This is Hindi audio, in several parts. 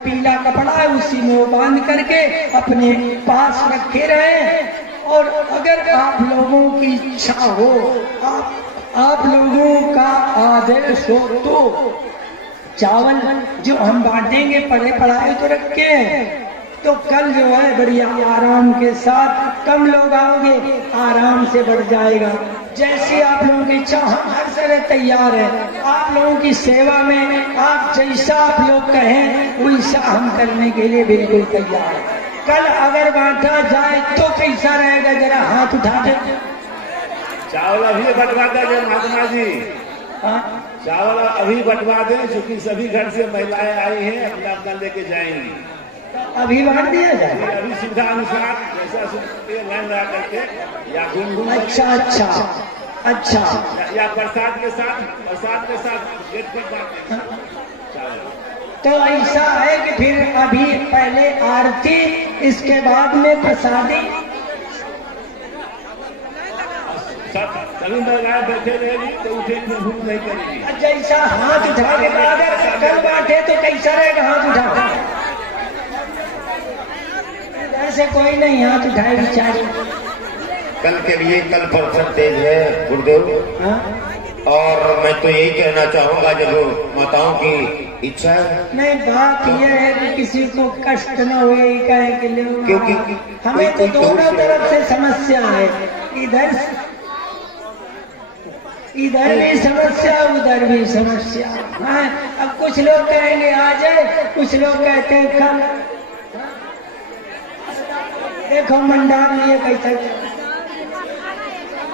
पीला कपड़ा है उसी में वो बांध करके अपने पास रखे रहे। और अगर आप लोगों की इच्छा हो, आप लोगों का आदेश हो तो चावल जो हम बांटेंगे पढ़े पढ़ाए तो रखे हैं, तो कल जो है बढ़िया आराम के साथ कम लोग आओगे, आराम से बढ़ जाएगा। जैसी आप लोगों की इच्छा, हम हर समय तैयार है आप लोगों की सेवा में। आप जैसा आप लोग कहें वैसा हम करने के लिए बिल्कुल तैयार है। कल अगर बांटा जाए तो कैसा रहेगा, जरा हाथ उठा दे। चावल अभी बंटवा दें महात्मा जी, चावल अभी बंटवा दें, क्योंकि सभी घर से महिलाएं आई हैं, अपना अपना लेके जाएंगी। अभी बांट दिया जाए, अभी सुविधा अनुसार जैसा लाइन लगा करके या घूम। अच्छा अच्छा अच्छा, या प्रसाद के साथ गेट पर बांटें चावल। तो ऐसा है कि फिर अभी पहले आरती, इसके बाद में प्रसादी। सभी महिलाएं बैठे रहेगी तो उठे घूम नहीं करेगी। जैसा हाथ उठा के अगर कल बांटे तो कैसा रहेगा, हाथ उठा ऐसे कोई नहीं हाथ उठाए बेचारी। कल के लिए कल परसों तेज है गुरुदेव। और मैं तो यही कहना चाहूंगा, जब माताओं की इच्छा है। नहीं, बात यह है कि किसी को कष्ट न हो, यही कहे कि क्योंकि हमें तो दोनों तरफ से समस्या है, इधर भी समस्या उधर भी समस्या। हाँ, अब कुछ लोग कहेंगे आ जाए, कुछ लोग कहते हैं कल। देखो मंडार लिए कैसा।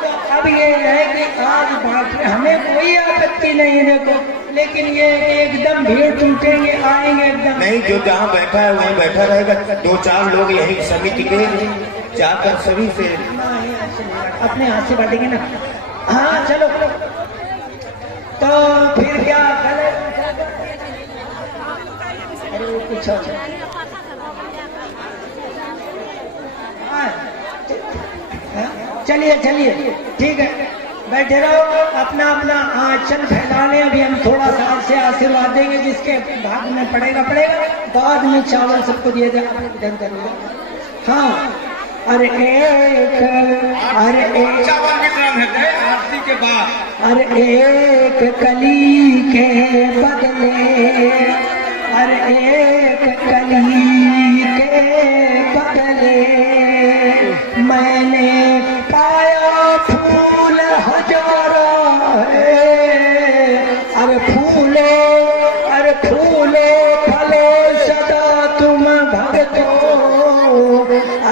तो अब ये है कि आज बात में हमें कोई आपत्ति नहीं है देखो, लेकिन ये एकदम भीड़ टूटेंगे, आएंगे एकदम नहीं। जो जहाँ बैठा है वहीं बैठा रहेगा। 2-4 लोग यही समिति के जाकर सभी से अपने हाथ से बांटेंगे ना। हाँ चलो, तो फिर क्या करें? अरे कुछ चलिए चलिए ठीक है, बैठे रहो, अपना अपना आंचल फैला लें। अभी हम थोड़ा सा से आशीर्वाद देंगे, जिसके भाग में पड़ेगा पड़ेगा, बाद में चावल सबको दिया जाए। हाँ, अरे एक चावल वितरण है आरती के बाद। अरे एक कली के बदले, अरे एक कली के बदले मैंने पाया फूल हजारों है। अरे फूलो फलो सदा तुम भगतो,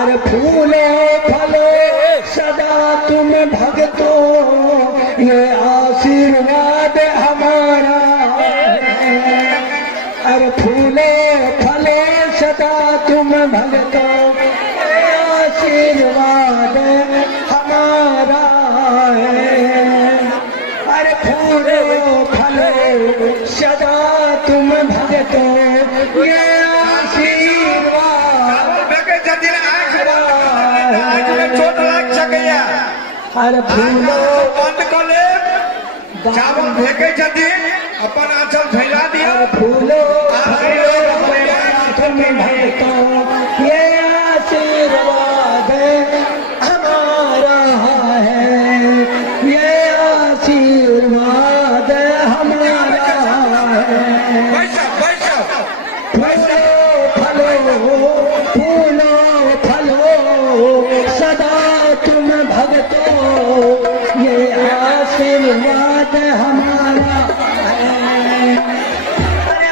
अरे फूलो फलो सदा तुम भगतो, ये आशीर्वाद हमारा है। अरे फूलो फलो सदा तुम भगतो, आशीर्वाद हमारा है। अरे फूलो फलो सदा तुम भगतो, ये आशीर्वाद अरे फूलो बंद कर ले, चावल फेंके छथिन, अपन आंचल फैला दिया। फूलो तुम भगतो, ये आशीर्वाद हमारा है, ये आशीर्वाद हमारा है। फूलो फलो सदा तुम भगतो, ये आशीर्वाद हमारा है। अरे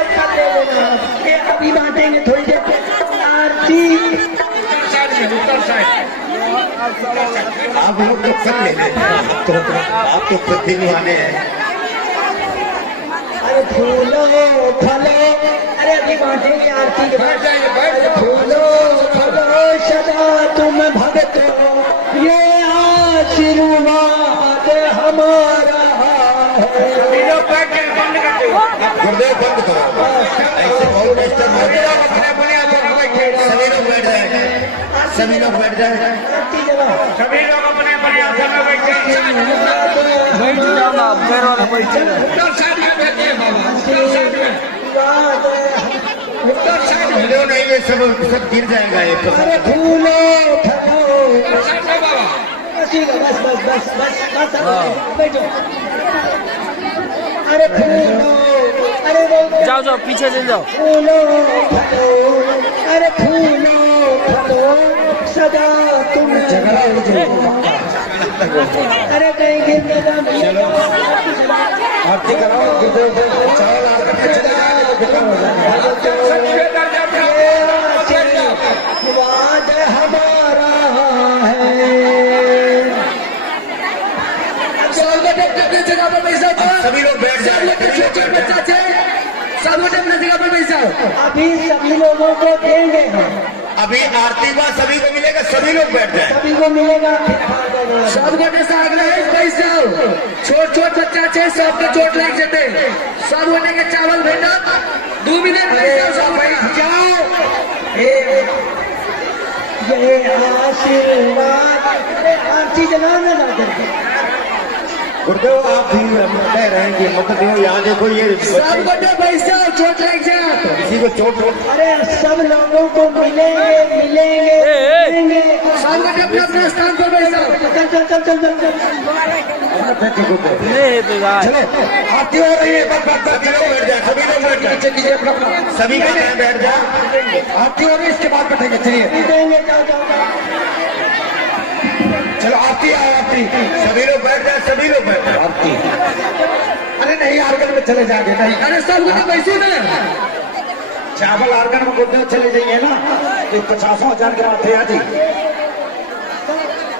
अभी बांटेंगे थोड़ी देर आरती। आप लोग तो कर ले, आप तो प्रति निभाने हैं। अरे फूलो फलो, अरे अभी बांटेंगे आरती के बाद। फूलो फलो सदा तुम भगतो, ये आशीर्वाद हमारा है। गुरुदेव बंद करो, ऐसे बहुत डिस्टर्ब हो गया। सभी लोग बैठ जाए, सभी लोग अपने अपने आसन में बैठ जाओ ना, पैर वाला बैठ जाओ। उत्तर साइड में बैठिए बाबा, उत्तर साइड में। ये सब गिर जाएगा ये तो। अरे फूलो फलो बस बस बस बस बस बैठो। अरे फूलो अरे जाओ जाओ पीछे चल जाओ। फूलो फलो अरे फूलो फलो सदा तुम अरे कहीं गिर आरती कराओ चावल आरती चले वाद हमारा है। जगह पर पैसा सभी लोग बैठ जाए। अपने जगह पर पैसा अभी सभी लोगों को देंगे हम। अभी आरती का सभी को मिलेगा, सभी लोग बैठ जाए। सभी को मिलेगा सबको पैसा छोट छोट बच्चा छे सबके चोट लग जाते सब होने के चावल भेटा 2 मिनट जाओ। ये आशीर्वाद आरती जना ना गुरुदेव आप भी कह रहे हैं कि मत दो। यहाँ देखो ये सबको पैसा चोट लग जाए किसी को चोट हो। अरे सब लोगों को मिलेंगे मिलेंगे मिलेंगे सबको अपने अपने स्थान पर बैठो। चल चल चल चल चल ले तो यार चलो आरती हो रही है। सभी लोग बैठ जाए, सभी लोग बैठ जाए, सभी का बैठ जाए। आरती हो रही है, इसके बाद बैठेंगे। चलिए चलो आरती आओ आरती। सभी लोग बैठ जाए, सभी लोग बैठ जाए। आरती अरे नहीं आर्गन में चले जाएंगे नहीं। अरे सब पैसे ना चावल आर्गन में गुरुदेव चले जाइए ना। ये 50,000 के बाद है जी।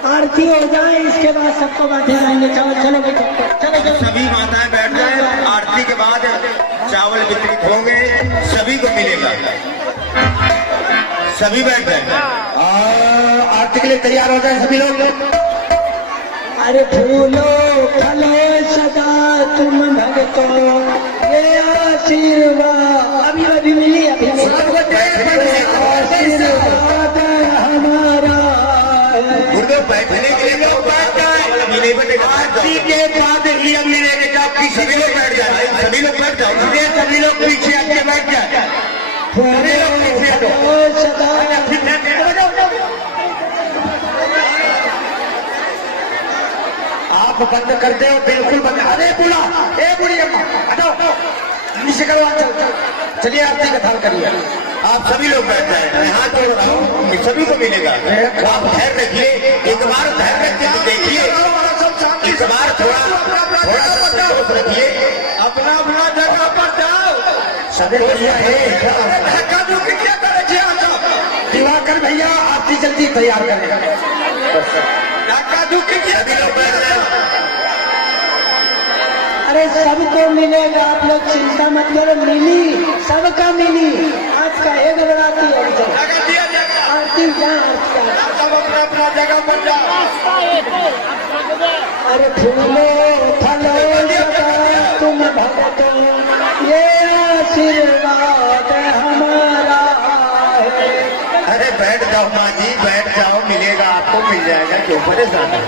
आरती हो जाए इसके बाद सबको बैठे रहेंगे। चलो चलो चलो चलो सभी माताएं बैठ जाए। आरती के बाद चावल वितरित होंगे, सभी को मिलेगा। सभी बैठ जाए। आरती के लिए तैयार हो जाए सभी लोग। अरे फूलो फलो सदा तुम भगतो ये आशीर्वाद अभी अभी मिली अभी आशीर्वाद हमारा। गुरुदेव बैठने के लिए आरती के बाद ये मिलेंगे। सभी लोग बैठ जाए, सभी लोग बैठ जाओ। सभी लोग पीछे आके बैठ जाए। सभी लोग पीछे आप बंद करते हो बिल्कुल बंद। अरे बुढ़ा ए बुढ़ी अम्मा हटाओ नीचे करो। चलिए आरती का थाल करिए। आप सभी लोग बैठ जाए। मैं हाथ जोड़ रहा हूँ, सभी को मिलेगा। आप धैर्य रखिए, एक बार धैर्य रखिए तो देखिए। इस बार थोड़ा संतोष रखिए। अपना अपना जगह पर जाओ। सभी दिवाकर भैया आरती जल्दी तैयार करें। सभी लोग बैठ जाए। अरे सबको मिलेगा आप लोग चिंता मत करो मिली सबका मिली। आज का एक बराती है आरती सब अपना अपना जगह पर जाओ। अरे फूलो फलो सदा तुम भगतो ये आशीर्वाद हमारा है। अरे बैठ जाओ माँ जी, बैठ जाओ, मिलेगा आपको, मिल जाएगा। क्यों परेशान है?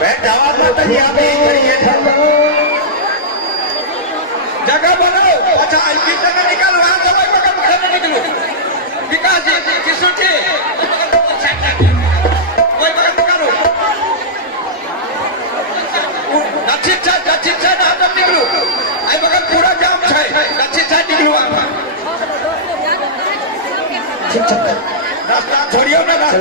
बैठ जाओ आप माता जी। आप जगह बनाओ। अच्छा इनकी जगह निकालो। वहां चलो बगल में खड़े निकलो। विकास जी किशोर जी कोई बगल निकालो। दक्षिण साइड आप निकलो। आई बगल पूरा जाम है। दक्षिण साइड निकलो आप। रास्ता छोड़ियो ना, रास्ता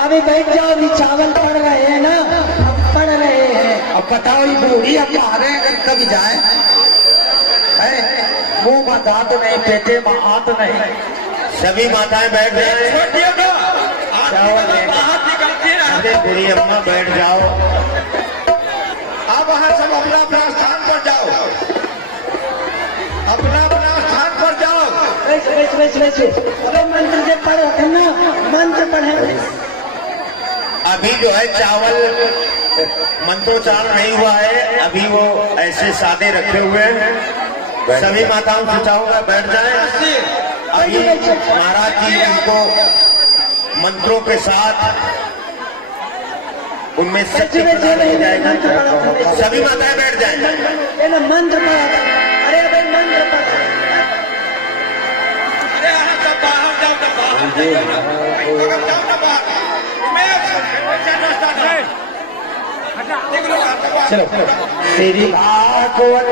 अभी बैठ जाओ। अभी चावल पड़ रहे हैं ना, अब पड़ रहे हैं। अब बताओ ये बूढ़ी अब आ रहे हैं, अगर कभी जाए मुंह में दांत नहीं, पेटे में हाथ नहीं। सभी माताएं बैठ जाए। अरे मेरी अम्मा बैठ जाओ। आप वहां सब अपना अपना स्थान पर जाओ। अपना अपना स्थान पर जाओ। वैसे अरे मंत्र से पढ़ रहे ना, मंत्र पढ़े। अभी जो है चावल मंत्रोच्चार नहीं हुआ है, अभी वो ऐसे सादे रखे हुए हैं। सभी माताओं से चाहूंगा बैठ जाए। अभी महाराज जी उनको मंत्रों के साथ उनमें सच्चे प्रसाद हो जाएगा। सभी माताएं बैठ जाए। मंत्र पढ़ा था। अरे भाई मंत्र पढ़ा। चलो तेरी भागवत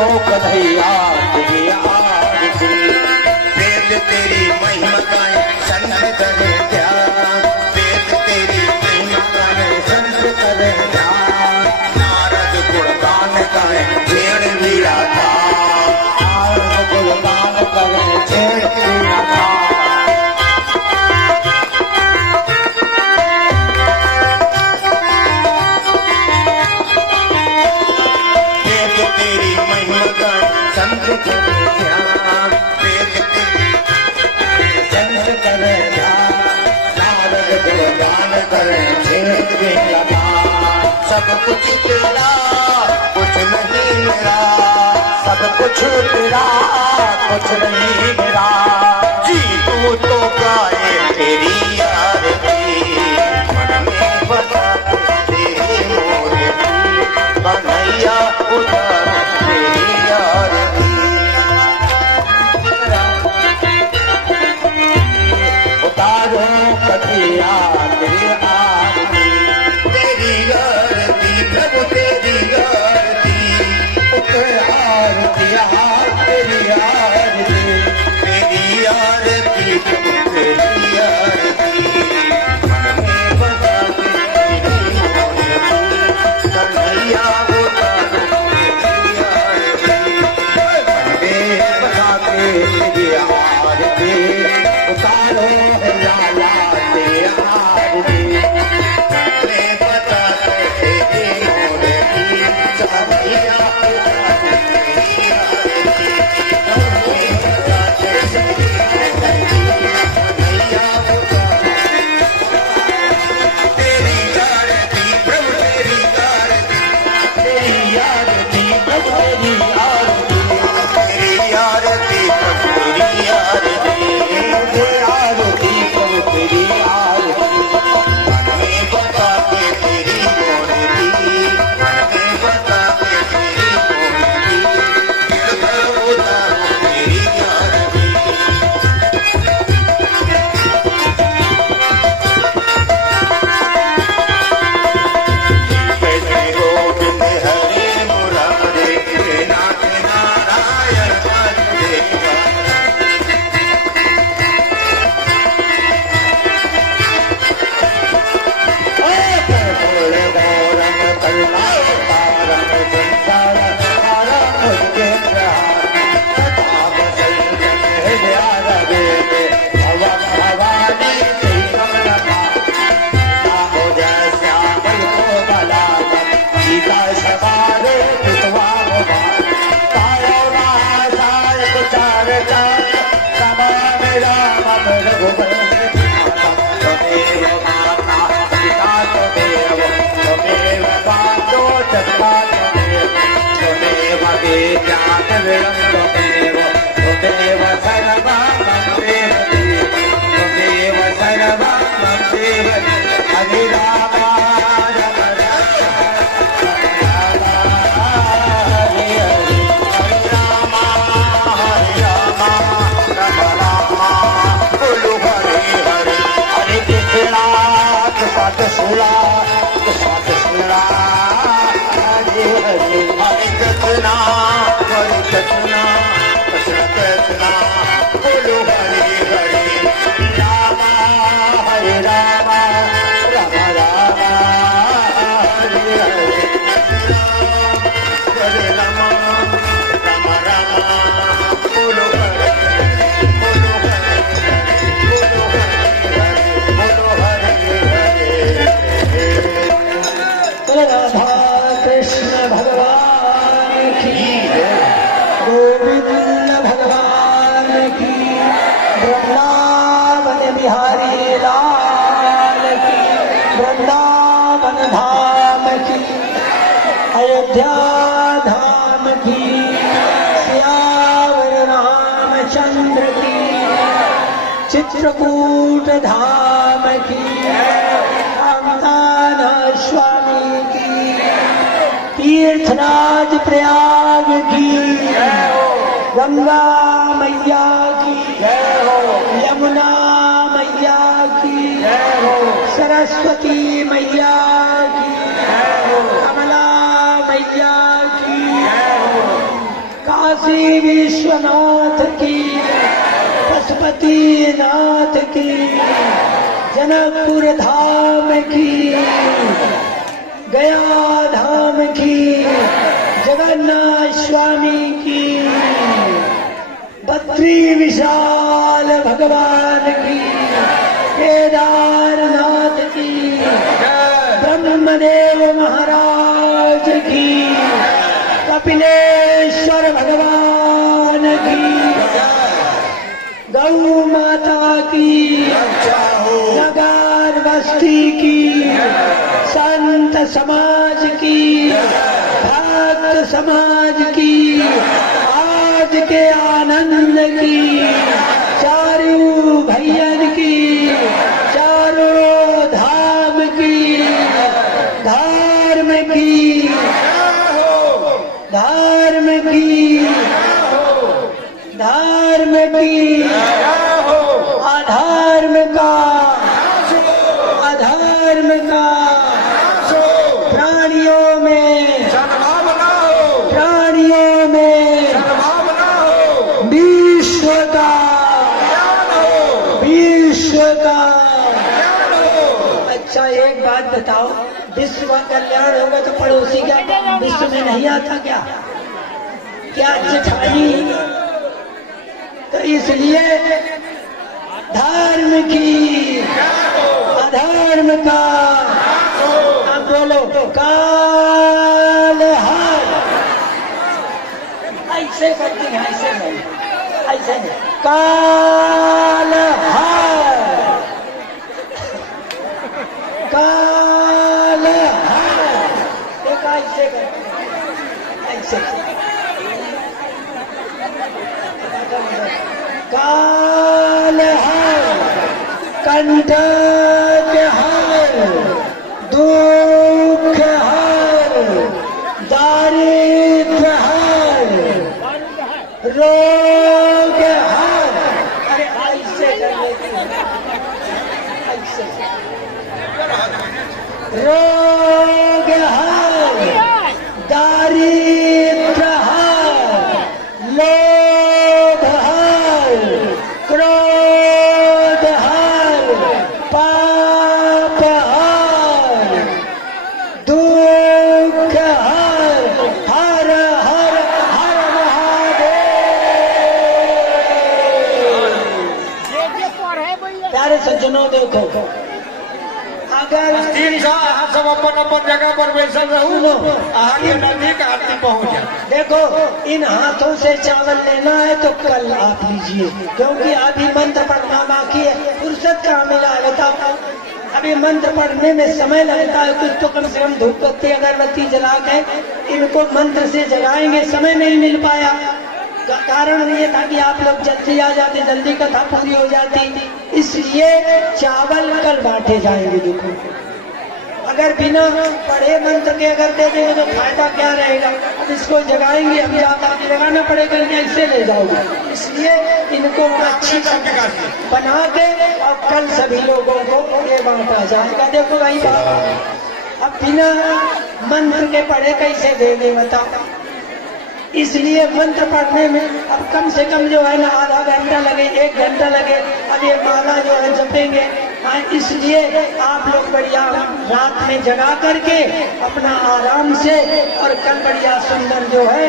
कन्हैया तेरी आरती। वेद तेरी महिमा गाए संत करे ध्यान, वेद तेरी महिमा गाए संत करे ध्यान। नारद गुणगान गाए छेड़ मीरा था, नारद गुणगान करे छेड़ मीरा था। तेरी महिमा गाए संत करे ध्यान, वेद तेरी संत करे ध्यान। नारद गुणगान करे छेड़ मीरा था। सब कुछ तेरा कुछ नहीं मेरा, सब कुछ तेरा कुछ नहीं मेरा। जी तू तो गाए तेरी आरती, मन में बता तेरी मूर्ति। कन्हैया उतार तेरी आरती, उतारो कन्हैया तेरी आरती। तेरी आरती प्रभु तेरी आरती, आरती तेरी आरती। तेरी आरती प्रभु तेरी आरती, मन में बता तेरी मूर्ति। कन्हैया उतारो तेरी आरती, मन में बता तेरी आरती। उतारो लाला तेरी आरती, में बता तेरी मूर्ति। कन्हैया उतारो तेरी आरती, में बता तेरी कन्हैया उतारो तेरी आरती प्रभु तेरी आरती। तेरी आरती प्रभु तेरी आरती, तेरी आरती प्रभु तेरी आरती। तेरी आरती प्रभु तेरी आरती, मन में बता के तेरी मूर्ति। मन में बता के तेरी मूर्ति, गिरधर उतारो तेरी आरती। कैसे गोविंद हरे मुरारे, नाथ नारायण वासुदेवा। हरे राम राम हरे हरे, हरे राम राम बोलो हरे हरे। हरे कृष्णा कृष्ण कृष्णा हरे हरे। हरे कृष्णा कृष्ण कृष्णा बोलो हरे हरे। राम हरे राम राम राम हरे हरे। हरे राम राम राम बोलो हरे हरे। बोलो हरे हरे, बोलो हरे हरे, बोलो हरे हरे। राधा कृष्ण भगवान की, गोविंद भगवान की, वृंदावन बिहारी लाल की, वृंदावन धाम की, अयोध्या धाम की, सियावर रामचंद्र की, चित्रकूट धाम की, कामतान स्वामी की, तीर्थराज प्रयाग की, गंगा मैया की, यमुना मैया की, सरस्वती मैया की, कमला मैया की, काशी विश्वनाथ की, पशुपति नाथ की, जनकपुर धाम की, गया धाम की, जगन्नाथ स्वामी की, बद्री विशाल भगवान की, केदारनाथ की, ब्रह्मदेव महाराज की, कपिलेश्वर भगवान की, गौ माता की, नगर बस्ती की, संत समाज की, भक्त समाज की, आज के आनंद की, चारों भैयन की, चारों धाम की, धर्म की, धर्म की, धर्म की, अधर्म का, अधर्म का, प्राणियों में, प्राणियों में, विश्व का, विश्व का। अच्छा एक बात बताओ, विश्व का कल्याण होगा तो पड़ोसी क्या विश्व में नहीं आता क्या? क्या जेठानी? तो इसलिए धर्म की, अधर्म का, अब बोलो काल हार। ऐसे करती है, ऐसे नहीं, ऐसे नहीं, काल हार, काल हार। एक ऐसे करती है, ऐसे काल हर, कंटक हर, दुख हर, दारिद्र हर, रोग हर। अरे ऐसे करने की, ऐसे रोग हर, दारिद्र हर, लोभ हर, क्रोध हर, पाप हर, दुख हर, हर हर हर महादेव। प्यारे सज्जनों देखो, अगर सब अपन अपन जगह पर बैसल रहूं, आगे नजदीक आरती पहुंच जाए। देखो, इन हाथों से चावल लेना है तो कल आप लीजिए, क्योंकि अभी मंत्र पढ़ना बाकी है, फुर्सत कहाँ मिला है बताओ? अभी मंत्र पढ़ने में समय लगता है कुछ, तो कम से कम धूप बत्ती अगरबत्ती जला के इनको मंत्र से जगाएंगे, समय नहीं मिल पाया। कारण ये था कि आप लोग जल्दी आ जाते, जल्दी कथा पूरी हो जाती, इसलिए चावल कल बांटे जाएंगे। देखो, अगर बिना पढ़े मंत्र के अगर दे देंगे तो फायदा क्या रहेगा? अब इसको जगाएंगे, हम जाकर जगाना पड़ेगा, ऐसे ले जाओगे, इसलिए इनको अच्छी बना के और कल सभी लोगों को ये बांटा जाएगा। देखो भाई, अब बिना मंत्र के पढ़े कैसे देंगे बताओ? इसलिए मंत्र पढ़ने में अब कम से कम जो है ना आधा घंटा लगे, 1 घंटा लगे। अब ये माला जो है जपेंगे, इसलिए आप लोग बढ़िया रात में जगा करके अपना आराम से, और कल बढ़िया सुंदर जो है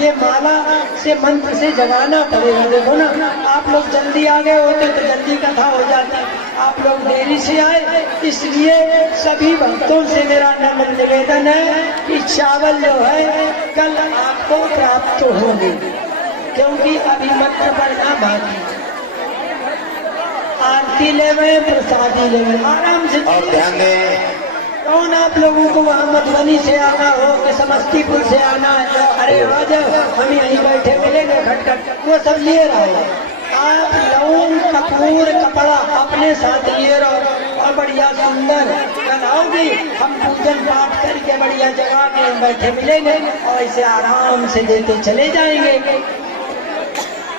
ये माला से मंत्र से जगाना पड़ेगा। देखो ना, आप लोग जल्दी आ गए होते तो जल्दी कथा हो जाती, आप लोग देरी से आए, इसलिए सभी भक्तों से मेरा नम्र निवेदन है कि चावल जो है कल आपको प्राप्त होंगे, क्योंकि अभी मंत्र पढ़ना बाकी। आरती लेवे, प्रसादी लेवे, आराम से। और ध्यान दें, कौन आप लोगों को वहाँ मधुबनी से आना हो कि समस्तीपुर से आना है, अरे आ जाओ, हम यहीं बैठे मिलेंगे खटखट, वो सब लिए रहो। आप लौंग कपूर कपड़ा अपने साथ लिए रहो और बढ़िया सुंदर बनाओगी, हम पूजन पाठ करके बढ़िया जगह में बैठे मिलेंगे और ऐसे आराम से देते चले जाएंगे।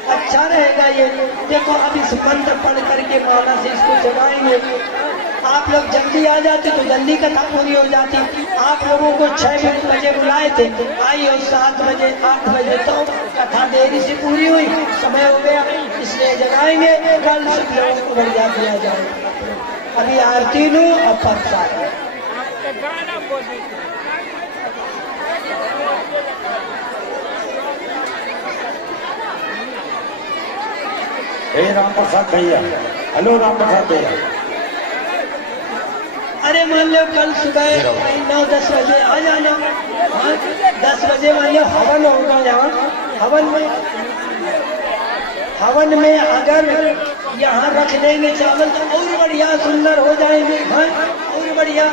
अच्छा रहेगा ये। देखो, अब इस मंत्र पढ़ करके माला से इसको जगाएंगे, आप लोग जल्दी आ जाते तो जल्दी कथा पूरी हो जाती। आप लोगों को 6 बजे बुलाए थे, आई और 7 बजे 8 बजे तो कथा देरी से पूरी हुई, समय हो गया, इसलिए जगाएंगे। कल सब लोगों को बढ़िया दिया जाएगा। अभी आरती लूँ और प्रसाद। हे राम प्रसाद भैया, हेलो राम प्रसाद भैया। अरे मान लो कल सुबह 9-10 बजे आ जाना। हाँ, 10 बजे मान लो हवन होगा यहाँ। हवन में अगर यहाँ रख देंगे चावल तो और बढ़िया सुंदर हो जाएंगे। हाँ, और बढ़िया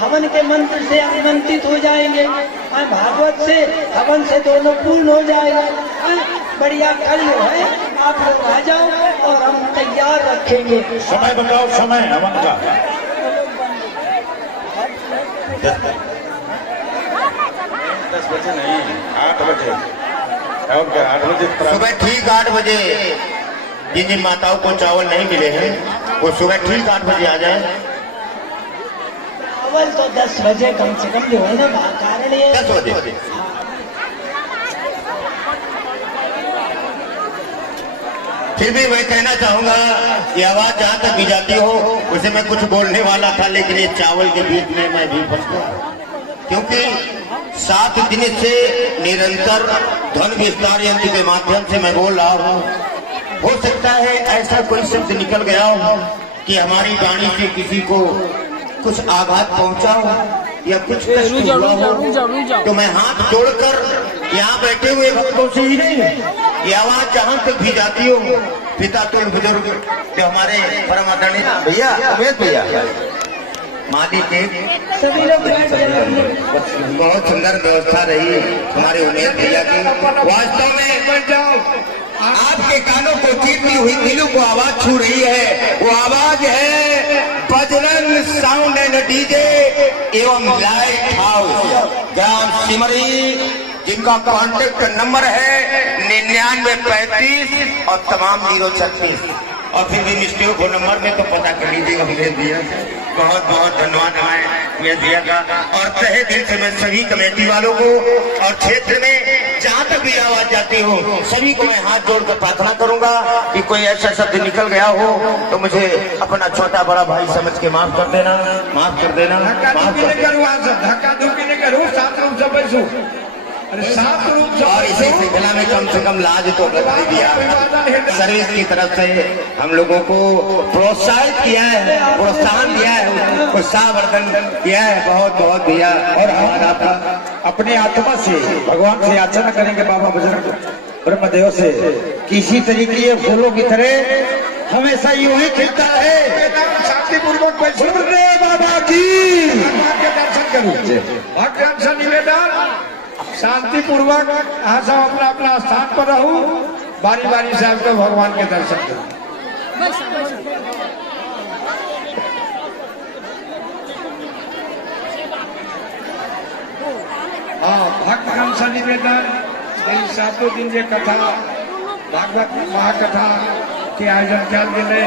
हवन के मंत्र से आमंत्रित हो जाएंगे। हाँ, भागवत से हवन से दोनों पूर्ण हो जाएगा। हाँ, बढ़िया कल है, आप लोग आ जाओ और हम तैयार रखेंगे। समय बताओ, समय हवन का 10 बजे नहीं, 8 बजे। और क्या 8 बजे? सुबह ठीक 8 बजे। जिन जिन माताओं को चावल नहीं मिले हैं वो सुबह ठीक 8 बजे आ जाए। चावल तो 10 बजे कम से कम जो है ना, कारण ये 10 बजे। फिर भी मैं कहना चाहूंगा कि आवाज जहां तक भी जाती हो उसे मैं कुछ बोलने वाला था, लेकिन ये चावल के बीच में मैं भी फंस गया, क्योंकि 7 दिन से निरंतर धन विस्तार यंत्र के माध्यम से मैं बोल रहा हूँ। हो सकता है ऐसा कोई शब्द निकल गया हो कि हमारी वाणी से किसी को कुछ आघात पहुंचा हो या कुछ कष्ट हुआ हो, तो मैं हाथ जोड़कर यहाँ बैठे हुए भक्तों से ही नहीं, ये आवाज जहां तक भी जाती हो, पिता तुल बुजुर्ग जो हमारे परम आदरणीय भैया उमेश भैया माली के सभी लोग बहुत सुंदर व्यवस्था रही हमारे उमेश भैया की। वास्तव में आपके कानों को चीरती हुई दिलों को आवाज छू रही है। वो आवाज है बजरंग साउंड एंड डीजे एवं लाइट हाउस ग्राम सिमरी, जिनका कॉन्टेक्ट नंबर है 9935 और तमाम 036। और फिर भी मिस्टेक हो नंबर में तो पता कर लीजिएगा उमेश भैया। बहुत बहुत धन्यवाद हमारे उमेश भैया का। और तहे दिल से मैं सभी कमेटी वालों को और क्षेत्र में जहाँ तक भी आवाज जाती हो सभी को मैं हाथ जोड़कर प्रार्थना करूंगा कि कोई ऐसा शब्द निकल गया हो तो मुझे अपना छोटा बड़ा भाई समझ के माफ कर देना, माफ कर देना। धक्का धुक्की नहीं करूँ, साथ रूप से बैठू। और इसी श्रृंखला में कम से कम लाज तो बधाई दिया। सर्विस की तरफ से हम लोगों को प्रोत्साहित किया है, प्रोत्साहन दिया है, उत्साहवर्धन किया है, बहुत बहुत दिया। और हम अपने आत्मा से भगवान से याचना करेंगे बाबा बजरंग ब्रह्मदेव से किसी तरीके ये फूलों की तरह हमेशा यूं ही खिलता है। शांतिपूर्वक बाबा की दर्शन करूँ, भक्त से निवेदन शांतिपूर्वक यहाँ सब अपना अपना स्थान पर रहूं, बारी बारी से आपको भगवान के दर्शन करूं। हाँ, भक्त से निवेदन, यही 7 दिन ये कथा भागवत महाकथा के आयोजन कल गए,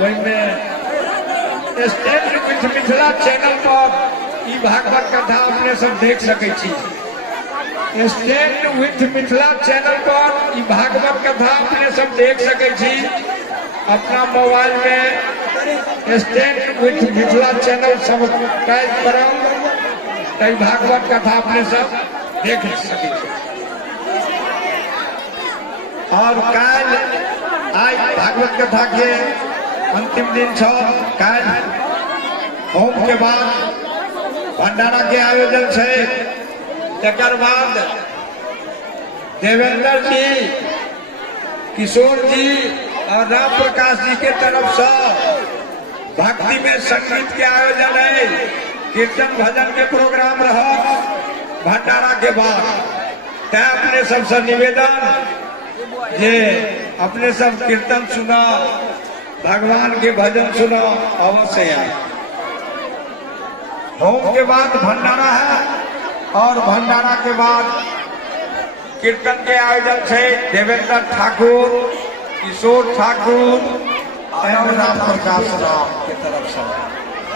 वही में स्टेट विथ मिथिला चैनल पर ई भागवत कथा अपने सब देख सके छी। स्टैंड विथ मिथिला चैनल पर ई भागवत कथा अपने सब देख सके छी। अपना मोबाइल में stand with Mithila channel subscribe करम, कई भागवत कथा अपने सब देख सके। और कल आज भागवत कथा के अंतिम दिन छ, कल होम के बाद भंडारा के आयोजन से। तकर बाद देवेंद्र जी, किशोर जी और राम प्रकाश जी के तरफ से भक्ति में संगीत के आयोजन है, कीर्तन भजन के प्रोग्राम रहा भंडारा के बाद। तय अपने सबसे निवेदन जे अपने सब कीर्तन सुना, भगवान के भजन सुना अवश्य है। होम के बाद भंडारा है और भंडारा के बाद कीर्तन के आयोजन से देवेंद्र ठाकुर, किशोर ठाकुर एम राम प्रकाश राम के तरफ से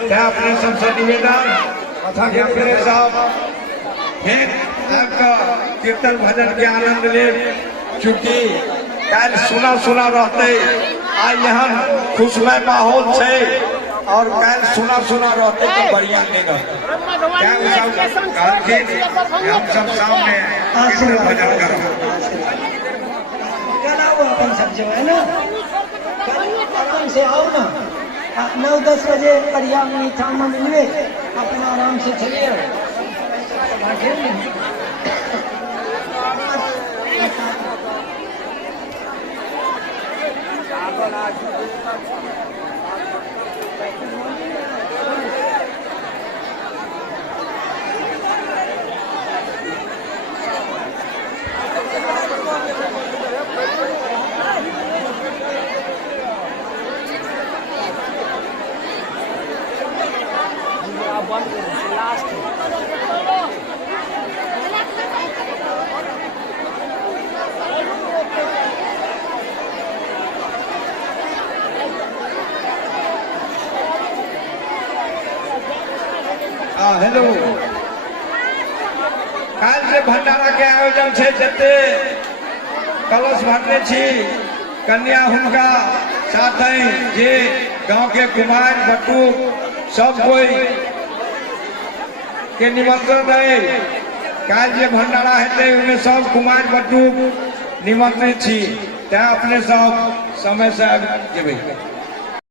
क्या अपने सबसे निवेदन कथा कीर्तन साहब फिर आपका कीर्तन भजन के आनंद ले, चूंकि कल सुना रहते आज यहाँ खुशमय माहौल से और कल सुना रहते तो बढ़िया लेगा। क्या हम सब सामने कीर्तन भजन करो। कल आओ अपन सब जो है ना, कल आराम से आओ ना, 9-10 बजे परिया में थान में मिलवे, अपना आराम से चलिए। हेलो, काल से भंडारा के आयोजन से जते कलश भरने छी कन्या हुनका साथ जे गांव के कुमार बटू सब कोई के निमंत्रण रहे। काल जे भंडारा हेते उन्हें सब कुमार बटू निमंत्रित छी, त्या अपने सब समय से जेबे।